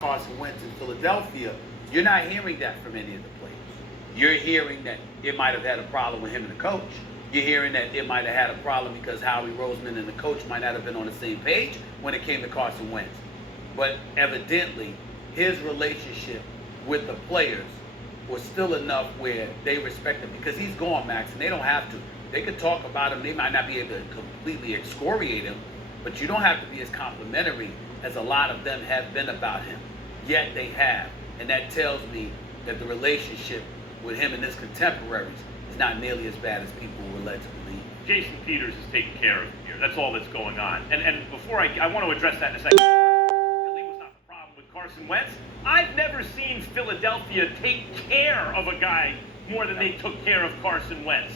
Carson Wentz in Philadelphia, you're not hearing that from any of the players. You're hearing that it might have had a problem with him and the coach. You're hearing that it might have had a problem because Howie Roseman and the coach might not have been on the same page when it came to Carson Wentz. But evidently, his relationship with the players was still enough where they respect him because he's gone, Max, and they don't have to. They could talk about him. They might not be able to completely excoriate him, but you don't have to be as complimentary as a lot of them have been about him. Yet they have. And that tells me that the relationship with him and his contemporaries is not nearly as bad as people were led to believe. Jason Peters is taking care of him here. That's all that's going on. And before I want to address that in a second. Philly was not the problem with Carson Wentz. I've never seen Philadelphia take care of a guy more than they took care of Carson Wentz.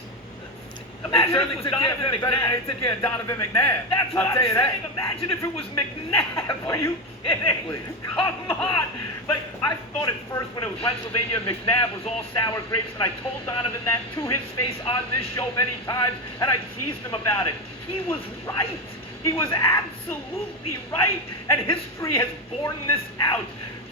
Imagine if it was Donovan McNabb. They took care of Donovan McNabb. That's what I'm saying. Imagine if it was McNabb. Are you kidding? Please. Come on. Like, I thought at first when it was Pennsylvania, McNabb was all sour grapes, and I told Donovan that to his face on this show many times, and I teased him about it. He was right. He was absolutely right, and history has borne this out.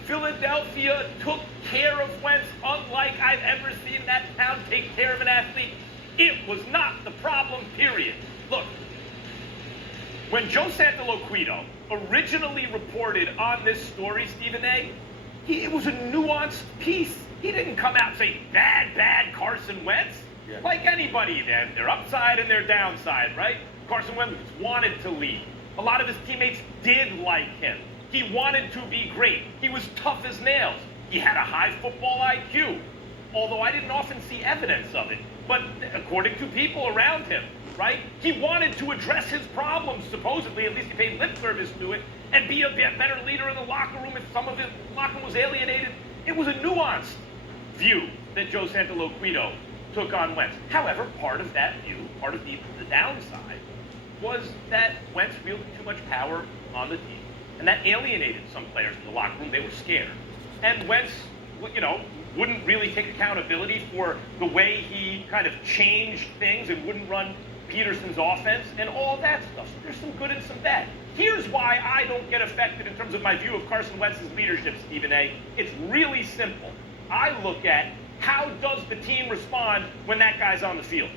Philadelphia took care of Wentz unlike I've ever seen that town take care of an athlete. It was not the problem, period. Look, when Joe Santaloquido originally reported on this story, Stephen A., it was a nuanced piece. He didn't come out and say, bad Carson Wentz. Yeah. Like anybody, their upside and their downside, right? Carson Wentz wanted to leave. A lot of his teammates did like him. He wanted to be great. He was tough as nails. He had a high football IQ, although I didn't often see evidence of it. But according to people around him, right, he wanted to address his problems, supposedly, at least he paid lip service to it, and be a better leader in the locker room if some of his locker room was alienated. It was a nuanced view that Joe Santaloquido took on Wentz. However, part of that view, part of the downside, was that Wentz wielded too much power on the team, and that alienated some players in the locker room. They were scared. And Wentz, wouldn't really take accountability for the way he kind of changed things and wouldn't run Peterson's offense and all that stuff. So there's some good and some bad. Here's why I don't get affected in terms of my view of Carson Wentz's leadership, Stephen A. It's really simple. I look at how does the team respond when that guy's on the field?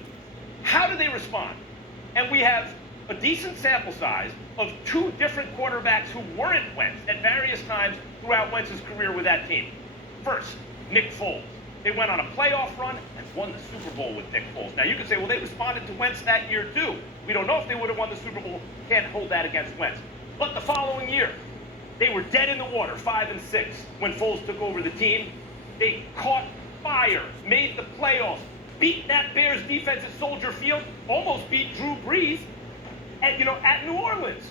How do they respond? And we have a decent sample size of two different quarterbacks who weren't Wentz at various times throughout Wentz's career with that team. First, Nick Foles. They went on a playoff run and won the Super Bowl with Nick Foles. Now, you could say, well, they responded to Wentz that year, too. We don't know if they would have won the Super Bowl. Can't hold that against Wentz. But the following year, they were dead in the water, 5-6, when Foles took over the team. They caught fire, made the playoffs, beat that Bears defense at Soldier Field, almost beat Drew Brees at New Orleans.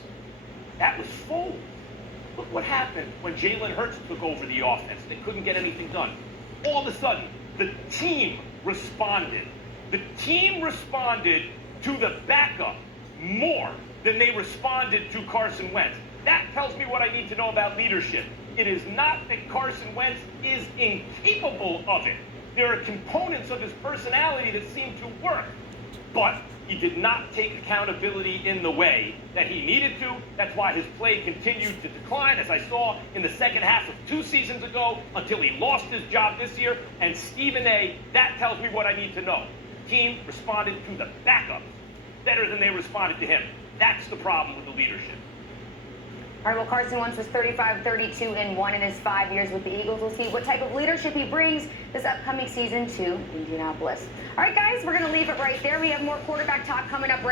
That was Foles. Look what happened when Jalen Hurts took over the offense. They couldn't get anything done. All of a sudden, the team responded. The team responded to the backup more than they responded to Carson Wentz. That tells me what I need to know about leadership. It is not that Carson Wentz is incapable of it. There are components of his personality that seem to work, but he did not take accountability in the way that he needed to. That's why his play continued to decline, as I saw in the second half of 2 seasons ago, until he lost his job this year. And Stephen A., that tells me what I need to know. The team responded to the backup better than they responded to him. That's the problem with the leadership. All right, well, Carson Wentz was 35-32-1 in his 5 years with the Eagles. We'll see what type of leadership he brings this upcoming season to Indianapolis. All right, guys, we're going to leave it right there. We have more quarterback talk coming up right